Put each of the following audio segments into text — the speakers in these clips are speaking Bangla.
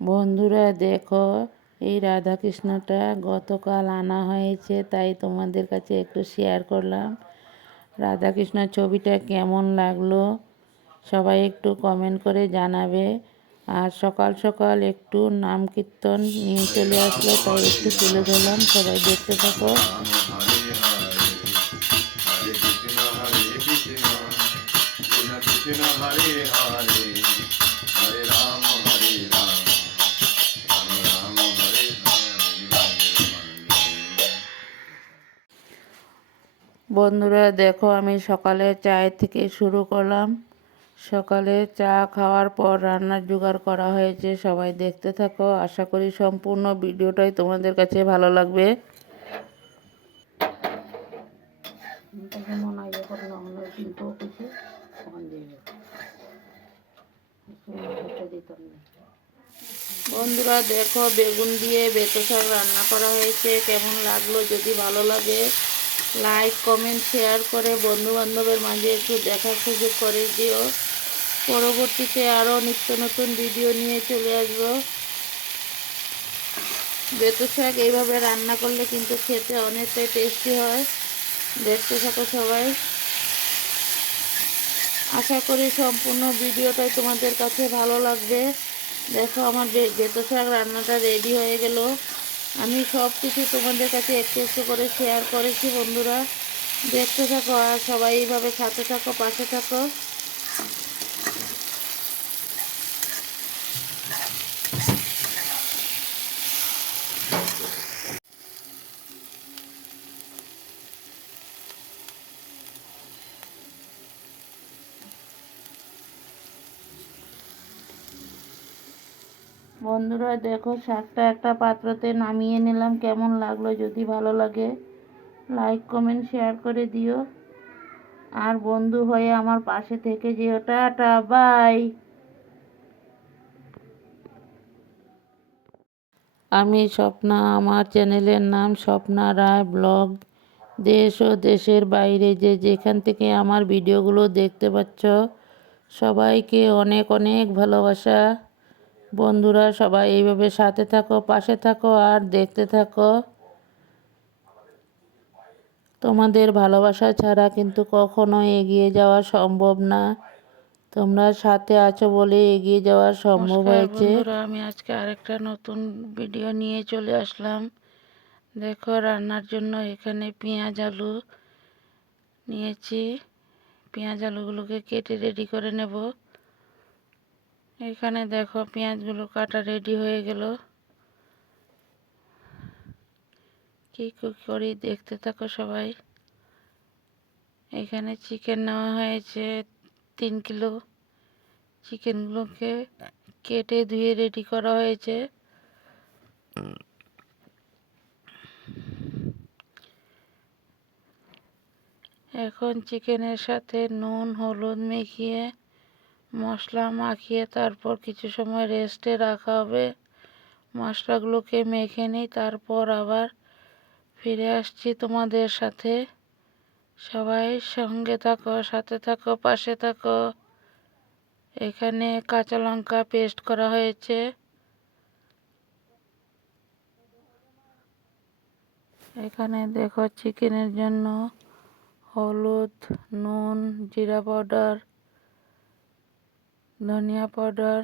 বন্ধুরা দেখো, এই রাধাকৃষ্ণটা গতকাল আনা হয়েছে, তাই তোমাদের কাছে একটু শেয়ার করলাম। রাধাকৃষ্ণের ছবিটা কেমন লাগলো সবাই একটু কমেন্ট করে জানাবে। আর সকাল সকাল একটু নাম কীর্তন নিয়ে চলে আসলো, তাই একটু তুলে ধরলাম, সবাই দেখতে থাকো। বন্ধুরা দেখো, আমি সকালে চায় থেকে শুরু করলাম। সকালে চা খাওয়ার পর রান্নার জোগাড় করা হয়েছে, সবাই দেখতে থাকো। আশা করি সম্পূর্ণ ভিডিওটাই তোমাদের কাছে ভালো লাগবে। বন্ধুরা দেখো, বেগুন দিয়ে বেতো শাক রান্না করা হয়েছে। কেমন লাগলো? যদি ভালো লাগে লাইক কমেন্ট শেয়ার করে বন্ধু বান্ধবের মাঝে একটু দেখার সুযোগ করে দিও। পরবর্তীতে আরও নিত্য নতুন ভিডিও নিয়ে চলে আসবো। বেতো শাক এইভাবে রান্না করলে কিন্তু খেতে অনেকটাই টেস্টি হয়। দেখতে থাকো সবাই। আশা করি সম্পূর্ণ ভিডিওটাই তোমাদের কাছে ভালো লাগবে। দেখো, আমার বেতো শাক রান্নাটা রেডি হয়ে গেল। আমি সব কিছু তোমাদের কাছে একটু একটু করে শেয়ার করেছি। বন্ধুরা দেখতে থাকো আর সবাই এইভাবে সাথে থাকো, পাশে থাকো। বন্ধুরা দেখো, শাকটা একটা পাত্রতে নামিয়ে নিলাম। কেমন লাগলো? যদি ভালো লাগে লাইক কমেন্ট শেয়ার করে দিও। আর বন্ধু হয়ে আমার পাশে থেকে যেও। Tata, bye. আমি স্বপ্না, আমার চ্যানেলের নাম স্বপ্না রায় ব্লগ। দেশ ও দেশের বাইরে যে যেখান থেকে আমার ভিডিওগুলো দেখতে পাচ্ছ, সবাইকে অনেক অনেক ভালোবাসা। বন্ধুরা সবাই এইভাবে সাথে থাকো, পাশে থাকো আর দেখতে থাকো। তোমাদের ভালোবাসা ছাড়া কিন্তু কখনো এগিয়ে যাওয়া সম্ভব না। তোমরা সাথে আছো বলে এগিয়ে যাওয়া সম্ভব হয়েছে। বন্ধুরা, আমি আজকে আরেকটা নতুন ভিডিও নিয়ে চলে আসলাম। দেখো, রান্নার জন্য এখানে পেঁয়াজ আলু নিয়েছি। পেঁয়াজ আলুগুলোকে কেটে রেডি করে নেব। এখানে দেখো, পেঁয়াজগুলো কাটা রেডি হয়ে গেল। কি করি দেখতে থাকো সবাই। এখানে চিকেন নেওয়া হয়েছে 3 কিলো। চিকেনগুলোকে কেটে ধুয়ে রেডি করা হয়েছে। এখন চিকেনের সাথে নুন হলুদ মেখিয়ে মশলা মাখিয়ে তারপর কিছু সময় রেস্টে রাখা হবে। মশলাগুলোকে মেখে নিই, তারপর আবার ফিরে আসছি তোমাদের সাথে। সবাই সঙ্গে থাকো, সাথে থাকো, পাশে থাকো। এখানে কাঁচা লঙ্কা পেস্ট করা হয়েছে। এখানে দেখো, চিকেনের জন্য হলুদ, নুন, জিরা পাউডার, ধনিয়া পাউডার,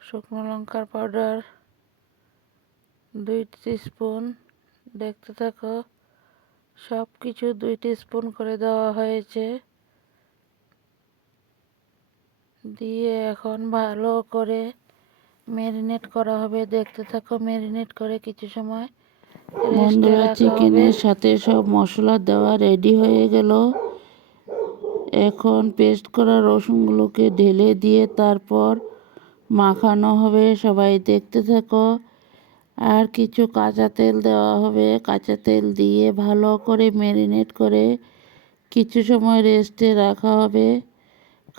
শুকনো লঙ্কার পাউডার 2 টিস্পুন। দেখতে থাকো, সব কিছু 2 টিস্পুন করে দেওয়া হয়েছে। দিয়ে এখন ভালো করে ম্যারিনেট করা হবে। দেখতে থাকো, ম্যারিনেট করে কিছু সময় বন্ধুরা চিকেনের সাথে সব মশলা দেওয়া রেডি হয়ে গেল। এখন পেস্ট করা রসুনগুলোকে ঢেলে দিয়ে তারপর মাখানো হবে। সবাই দেখতে থাকো। আর কিছু কাঁচা তেল দেওয়া হবে। কাঁচা তেল দিয়ে ভালো করে ম্যারিনেট করে কিছু সময় রেস্টে রাখা হবে।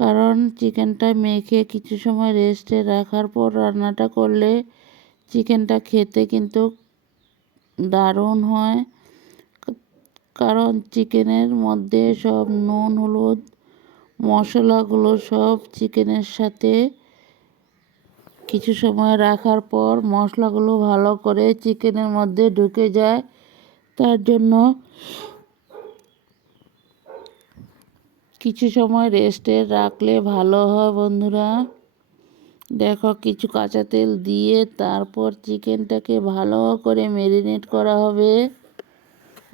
কারণ চিকেনটা মেখে কিছু সময় রেস্টে রাখার পর রান্নাটা করলে চিকেনটা খেতে কিন্তু দারুণ হয়। কারণ চিকেনের মধ্যে সব নুন হলুদ মশলাগুলো সব চিকেনের সাথে কিছু সময় রাখার পর মশলাগুলো ভালো করে চিকেনের মধ্যে ঢুকে যায়, তার জন্য কিছু সময় রেস্টে রাখলে ভালো হয় বন্ধুরা। দেখো কিছু কাঁচা তেল দিয়ে তারপর চিকেনটাকে ভালো করে ম্যারিনেট করা হবে।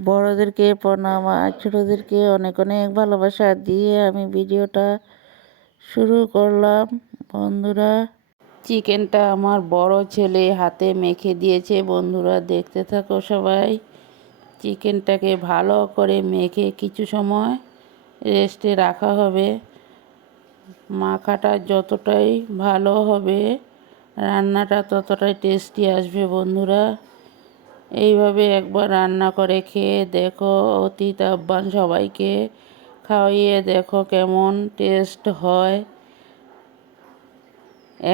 বড়োদেরকে প্রণাম আর ছোটোদেরকে অনেক অনেক ভালোবাসা দিয়ে আমি ভিডিওটা শুরু করলাম বন্ধুরা। চিকেনটা আমার বড় ছেলে হাতে মেখে দিয়েছে বন্ধুরা, দেখতে থাকো সবাই। চিকেনটাকে ভালো করে মেখে কিছু সময় রেস্টে রাখা হবে। মাখাটা যতটাই ভালো হবে রান্নাটা ততটাই টেস্টি আসবে বন্ধুরা। এইভাবে একবার রান্না করে খেয়ে দেখো, অতিথি আহ্বান সবাইকে খাওয়িয়ে দেখো কেমন টেস্ট হয়।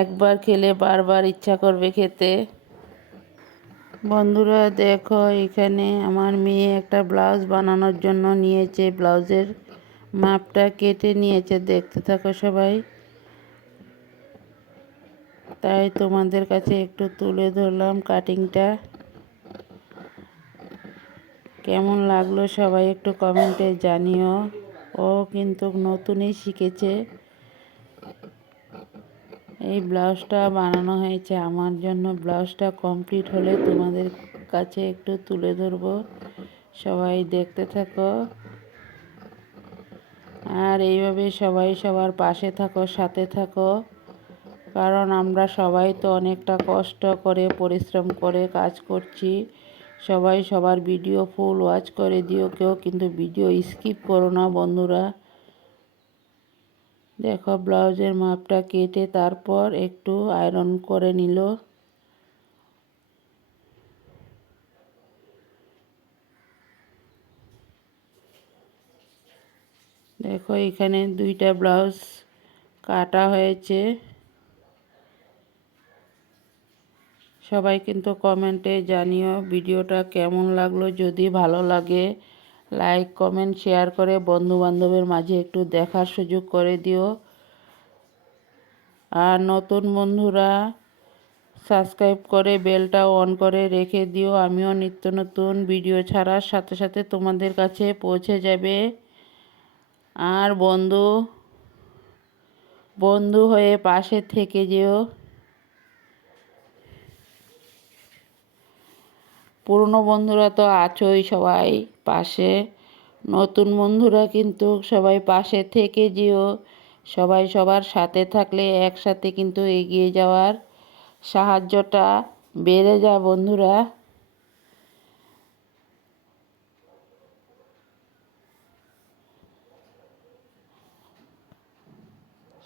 একবার খেলে বারবার ইচ্ছা করবে খেতে। বন্ধুরা দেখো, এখানে আমার মেয়ে একটা ব্লাউজ বানানোর জন্য নিয়েছে, ব্লাউজের মাপটা কেটে নিয়েছে, দেখতে থাকো সবাই। তাই তোমাদের কাছে একটু তুলে ধরলাম কাটিংটা। কেমন লাগলো সবাই একটু কমেন্টে জানিও। ও কিন্তু নতুনই শিখেছে। এই ব্লাউজটা বানানো হয়েছে আমার জন্য। ব্লাউজটা কমপ্লিট হলে তোমাদের কাছে একটু তুলে ধরবো, সবাই দেখতে থাকো। আর এইভাবে সবাই সবার পাশে থাকো, সাথে থাকো, কারণ আমরা সবাই তো অনেকটা কষ্ট করে পরিশ্রম করে কাজ করছি। সবাই সবার ভিডিও ফুল ওয়াচ করে দিও, কেউ কিন্তু ভিডিও স্কিপ করো না বন্ধুরা। দেখো ব্লাউজের মাপটা কেটে তারপর একটু আয়রন করে নিল। দেখো এখানে দুইটা ব্লাউজ কাটা হয়েছে। সবাই কিন্তু কমেন্টে জানিও ভিডিওটা কেমন লাগলো। যদি ভালো লাগে লাইক কমেন্ট শেয়ার করে বন্ধু বান্ধবের মাঝে একটু দেখার সুযোগ করে দিও। আর নতুন বন্ধুরা সাবস্ক্রাইব করে বেলটা অন করে রেখে দিও, আমিও নিত্য নতুন ভিডিও ছাড়ার সাথে সাথে তোমাদের কাছে পৌঁছে যাবে। আর বন্ধু বন্ধু হয়ে পাশে থেকে যেও। পুরনো বন্ধুরা তো আছোই সবাই পাশে, নতুন বন্ধুরা কিন্তু সবাই পাশে থেকে যেও। সবাই সবার সাথে থাকলে একসাথে কিন্তু এগিয়ে যাওয়ার সাহায্যটা বেড়ে যায় বন্ধুরা।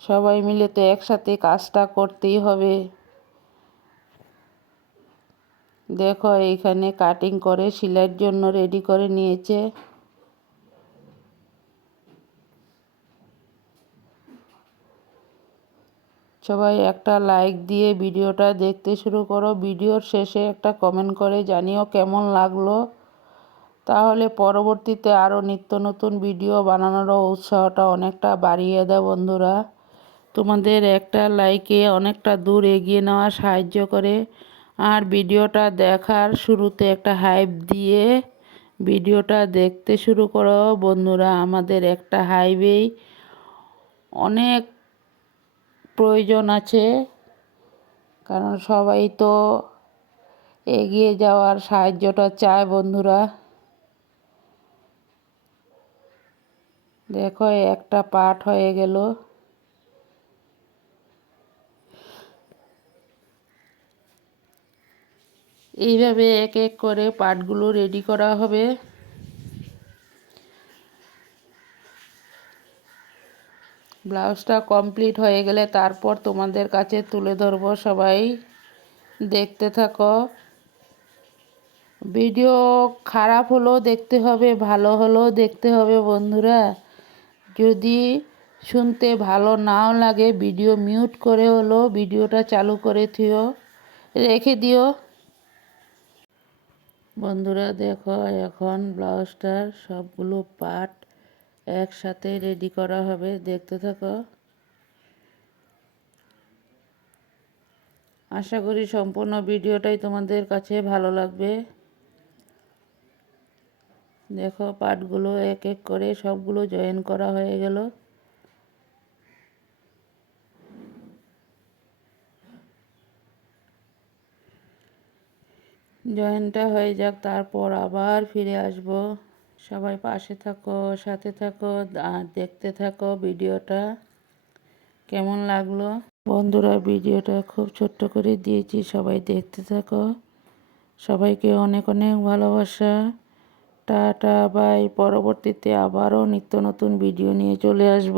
সবাই মিলে তো একসাথে কাজটা করতেই হবে। দেখো এইখানে কাটিং করে সেলাইয়ের জন্য রেডি করে নিয়েছে। সবাই একটা লাইক দিয়ে ভিডিওটা দেখতে শুরু করো। ভিডিওর শেষে একটা কমেন্ট করে জানিও কেমন লাগলো, তাহলে পরবর্তীতে আরও নিত্য নতুন ভিডিও বানানোরও উৎসাহটা অনেকটা বাড়িয়ে দেয় বন্ধুরা। তোমাদের একটা লাইকে অনেকটা দূর এগিয়ে নেওয়া সাহায্য করে। আর ভিডিওটা দেখার শুরুতে একটা হাইপ দিয়ে ভিডিওটা দেখতে শুরু করো বন্ধুরা। আমাদের একটা হাইপেই অনেক প্রয়োজন আছে, কারণ সবাই তো এগিয়ে যাওয়ার সাহায্যটা চায় বন্ধুরা। দেখো একটা পার্ট হয়ে গেল। এইভাবে এক এক করে পার্টগুলো রেডি করা হবে। ব্লাউজটা কমপ্লিট হয়ে গেলে তারপর তোমাদের কাছে তুলে ধরবো, সবাই দেখতে থাকো। ভিডিও খারাপ হলেও দেখতে হবে, ভালো হলেও দেখতে হবে বন্ধুরা। যদি শুনতে ভালো নাও লাগে ভিডিও মিউট করে হলেও ভিডিওটা চালু করে রেখে দিও বন্ধুরা। দেখো এখন ব্লাউজটার সবগুলো পার্ট একসাথে রেডি করা হবে, দেখতে থাকো। আশা করি সম্পূর্ণ ভিডিওটাই তোমাদের কাছে ভালো লাগবে। দেখো পার্টগুলো এক এক করে সবগুলো জয়েন করা হয়ে গেল। জয়েনটা হয়ে যাক, তারপর আবার ফিরে আসব। সবাই পাশে থাকো, সাথে থাকো, আর দেখতে থাকো ভিডিওটা। কেমন লাগলো বন্ধুরা? ভিডিওটা খুব ছোট্ট করে দিয়েছি, সবাই দেখতে থাকো। সবাইকে অনেক অনেক ভালোবাসা। Tata bye. পরবর্তীতে আবারও নিত্য নতুন ভিডিও নিয়ে চলে আসব।